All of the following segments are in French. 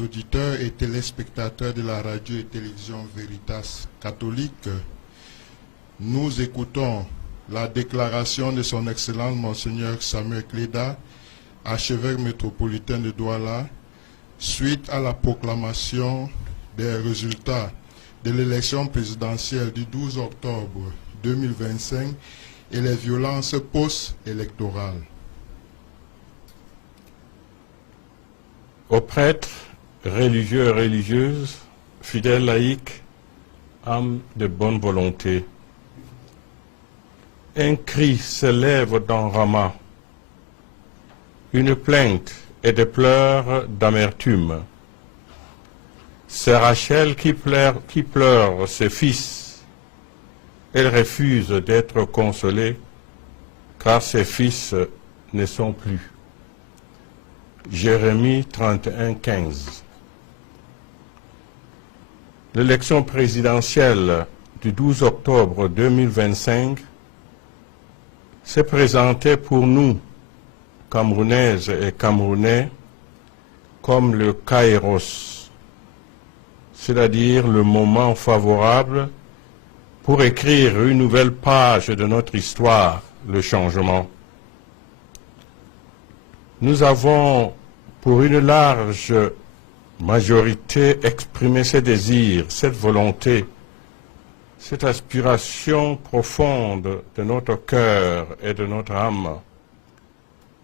auditeurs et téléspectateurs de la radio et télévision Veritas catholique, nous écoutons la déclaration de son Excellence Monseigneur Samuel Cléda, archevêque métropolitain de Douala, suite à la proclamation des résultats de l'élection présidentielle du 12 octobre 2025 et les violences post-électorales. Aux prêtres, religieux et religieuses, fidèles laïcs, âmes de bonne volonté, un cri s'élève dans Rama, une plainte et des pleurs d'amertume. C'est Rachel qui pleure ses fils. Elle refuse d'être consolée car ses fils ne sont plus. Jérémie 31, 15. L'élection présidentielle du 12 octobre 2025 s'est présentée pour nous, Camerounaises et Camerounais, comme le kairos, c'est-à-dire le moment favorable pour écrire une nouvelle page de notre histoire, le changement. Nous avons, pour une large majorité, exprimé ce désir, cette volonté, cette aspiration profonde de notre cœur et de notre âme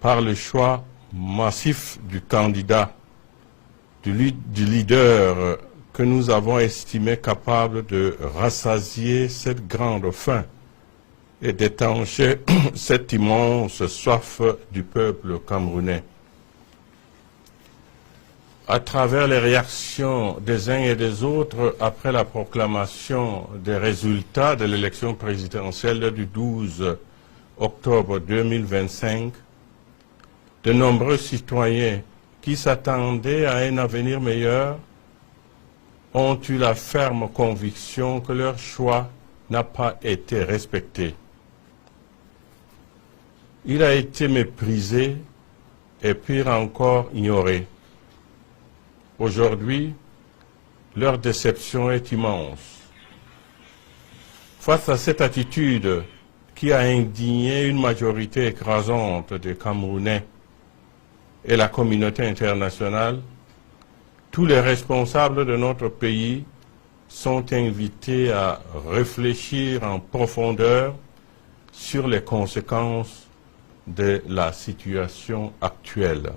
par le choix massif du candidat, du leader que nous avons estimé capable de rassasier cette grande faim et d'étancher cette immense soif du peuple camerounais. À travers les réactions des uns et des autres après la proclamation des résultats de l'élection présidentielle du 12 octobre 2025, de nombreux citoyens qui s'attendaient à un avenir meilleur ont eu la ferme conviction que leur choix n'a pas été respecté. Il a été méprisé et pire encore ignoré. Aujourd'hui, leur déception est immense. Face à cette attitude qui a indigné une majorité écrasante des Camerounais et la communauté internationale, tous les responsables de notre pays sont invités à réfléchir en profondeur sur les conséquences de la situation actuelle.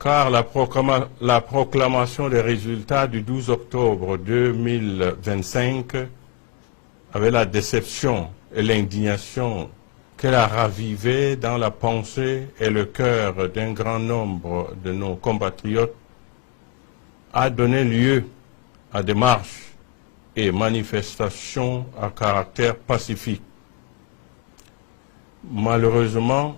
Car la proclamation des résultats du 12 octobre 2025 avait la déception et l'indignation qu'elle a ravivé dans la pensée et le cœur d'un grand nombre de nos compatriotes, a donné lieu à des marches et manifestations à caractère pacifique. Malheureusement,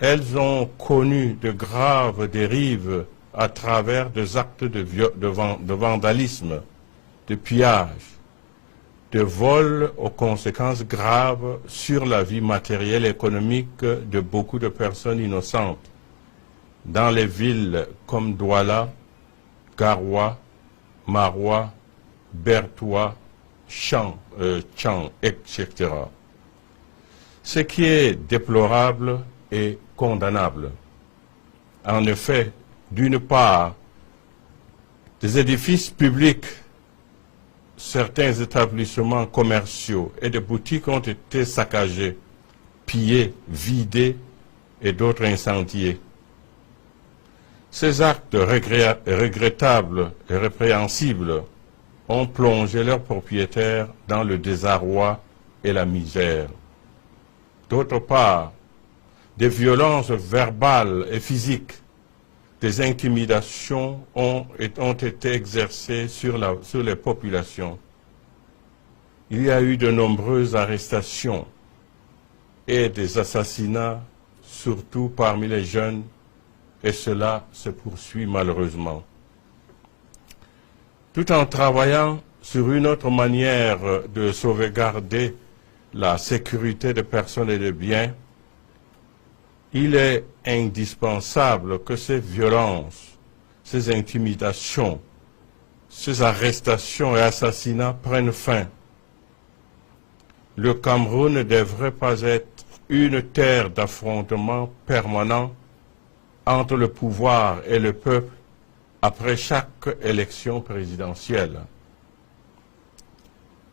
elles ont connu de graves dérives à travers des actes de vandalisme, de pillage, de vol aux conséquences graves sur la vie matérielle et économique de beaucoup de personnes innocentes dans les villes comme Douala, Garoua, Maroua, Bertoua, Chang, etc. Ce qui est déplorable et condamnable. En effet, d'une part, des édifices publics, certains établissements commerciaux et des boutiques ont été saccagés, pillés, vidés et d'autres incendiés. Ces actes regrettables et répréhensibles ont plongé leurs propriétaires dans le désarroi et la misère. D'autre part, des violences verbales et physiques, des intimidations ont été exercées sur les populations. Il y a eu de nombreuses arrestations et des assassinats, surtout parmi les jeunes, et cela se poursuit malheureusement. Tout en travaillant sur une autre manière de sauvegarder la sécurité des personnes et des biens, Il est indispensable que ces violences, ces intimidations, ces arrestations et assassinats prennent fin. Le Cameroun ne devrait pas être une terre d'affrontement permanent entre le pouvoir et le peuple après chaque élection présidentielle.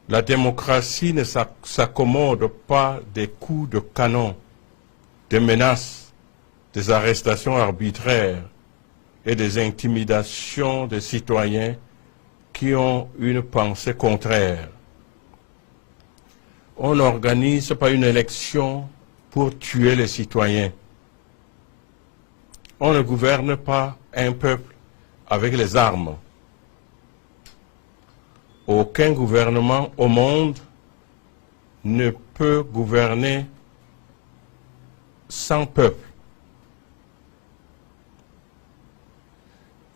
La démocratie ne s'accommode pas des coups de canon, des menaces, des arrestations arbitraires et des intimidations des citoyens qui ont une pensée contraire. On n'organise pas une élection pour tuer les citoyens. On ne gouverne pas un peuple avec les armes. Aucun gouvernement au monde ne peut gouverner sans peuple.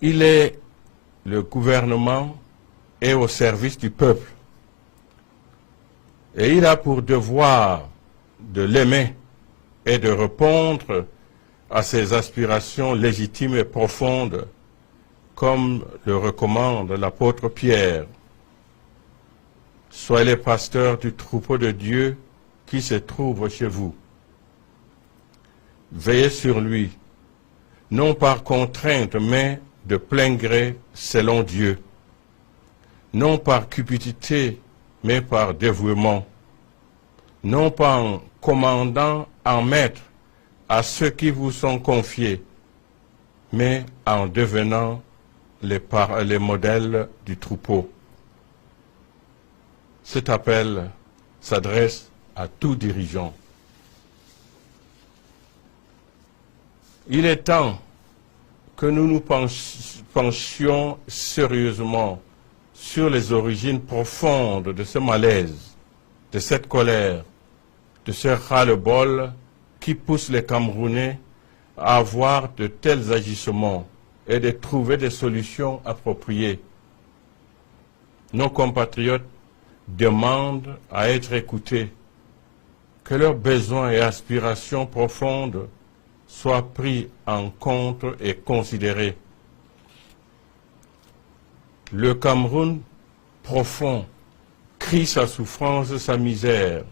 Le gouvernement est au service du peuple. Et il a pour devoir de l'aimer et de répondre à ses aspirations légitimes et profondes, comme le recommande l'apôtre Pierre. Soyez les pasteurs du troupeau de Dieu qui se trouve chez vous. Veillez sur lui, non par contrainte, mais de plein gré selon Dieu, non par cupidité, mais par dévouement, non pas en commandant en maître à ceux qui vous sont confiés, mais en devenant les modèles du troupeau. Cet appel s'adresse à tout dirigeant. Il est temps que nous nous penchions sérieusement sur les origines profondes de ce malaise, de cette colère, de ce ras-le-bol qui pousse les Camerounais à avoir de tels agissements et de trouver des solutions appropriées. Nos compatriotes demandent à être écoutés, que leurs besoins et aspirations profondes soient pris en compte et considérés. Le Cameroun profond crie sa souffrance, sa misère.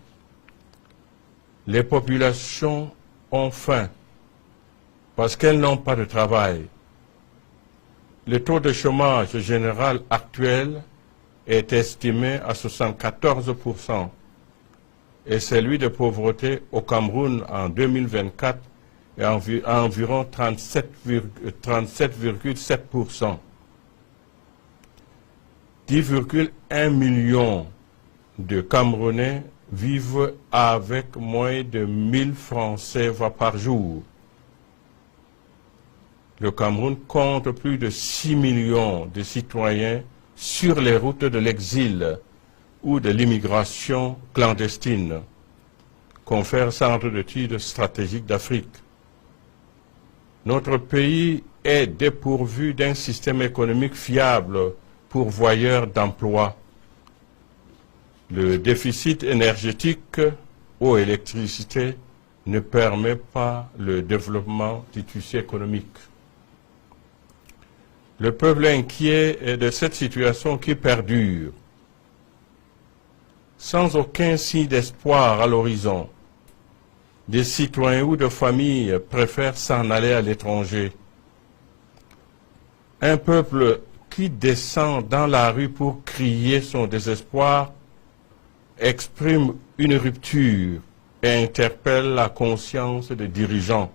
Les populations ont faim parce qu'elles n'ont pas de travail. Le taux de chômage général actuel est estimé à 74% et celui de pauvreté au Cameroun en 2024 est à environ 37,7%. 10,1 millions de Camerounais vivent avec moins de 1000 francs CFA par jour. Le Cameroun compte plus de 6 millions de citoyens sur les routes de l'exil ou de l'immigration clandestine, confère Centre d'études stratégiques d'Afrique. Notre pays est dépourvu d'un système économique fiable pourvoyeur d'emplois. Le déficit énergétique ou électricité ne permet pas le développement du tissu économique. Le peuple inquiet est de cette situation qui perdure. Sans aucun signe d'espoir à l'horizon, des citoyens ou de familles préfèrent s'en aller à l'étranger. Un peuple qui descend dans la rue pour crier son désespoir exprime une rupture et interpelle la conscience des dirigeants.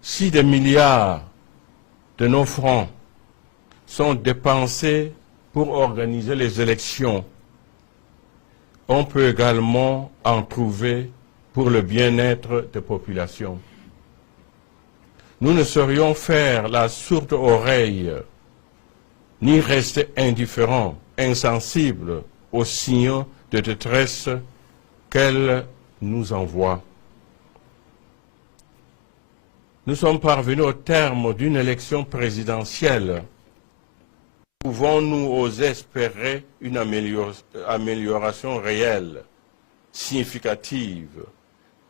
Si des milliards de nos francs sont dépensés pour organiser les élections, on peut également en trouver pour le bien-être des populations. Nous ne saurions faire la sourde oreille, ni rester indifférents, insensibles aux signaux de détresse qu'elle nous envoie. Nous sommes parvenus au terme d'une élection présidentielle. Pouvons-nous oser espérer une amélioration réelle, significative,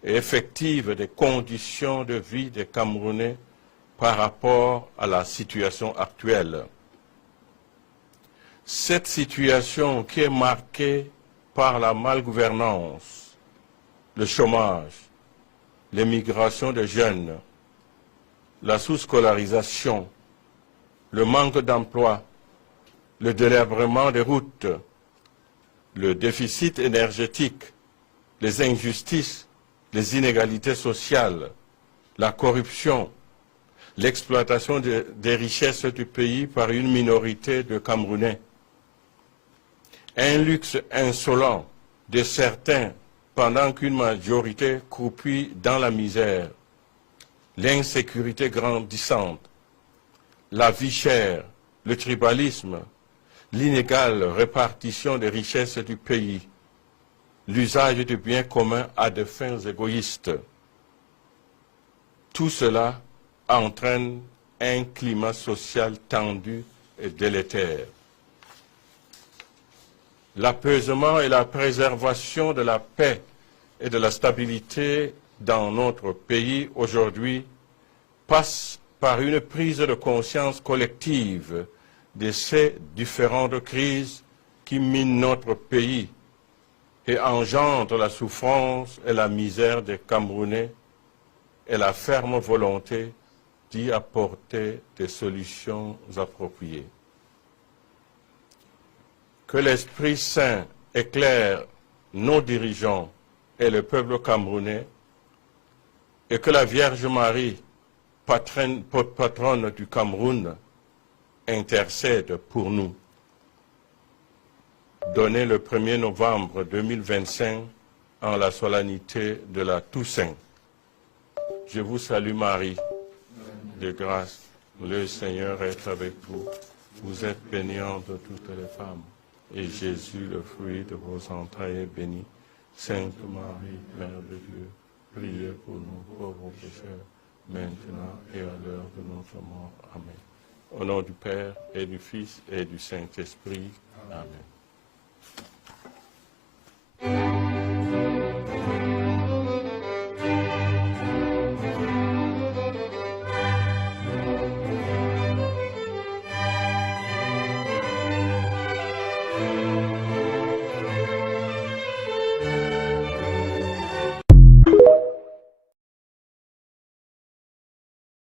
et effective des conditions de vie des Camerounais par rapport à la situation actuelle. Cette situation qui est marquée par la malgouvernance, le chômage, l'émigration des jeunes, la sous-scolarisation, le manque d'emploi, le délabrement des routes, le déficit énergétique, les injustices, les inégalités sociales, la corruption, l'exploitation des richesses du pays par une minorité de Camerounais, un luxe insolent de certains pendant qu'une majorité croupit dans la misère, l'insécurité grandissante, la vie chère, le tribalisme, l'inégale répartition des richesses du pays, l'usage du bien commun à des fins égoïstes. Tout cela entraîne un climat social tendu et délétère. L'apaisement et la préservation de la paix et de la stabilité dans notre pays aujourd'hui passent par une prise de conscience collective de ces différentes crises qui minent notre pays et engendrent la souffrance et la misère des Camerounais et la ferme volonté d'y apporter des solutions appropriées. Que l'Esprit Saint éclaire nos dirigeants et le peuple camerounais et que la Vierge Marie, patronne du Cameroun, intercède pour nous. Donné le 1er novembre 2025 en la solennité de la Toussaint. Je vous salue Marie, de grâce, le Seigneur est avec vous. Vous êtes bénie entre toutes les femmes, et Jésus, le fruit de vos entrailles, est béni. Sainte Marie, Mère de Dieu, priez pour nous pauvres pécheurs, maintenant et à l'heure de notre mort. Amen. Au nom du Père, et du Fils, et du Saint-Esprit. Amen.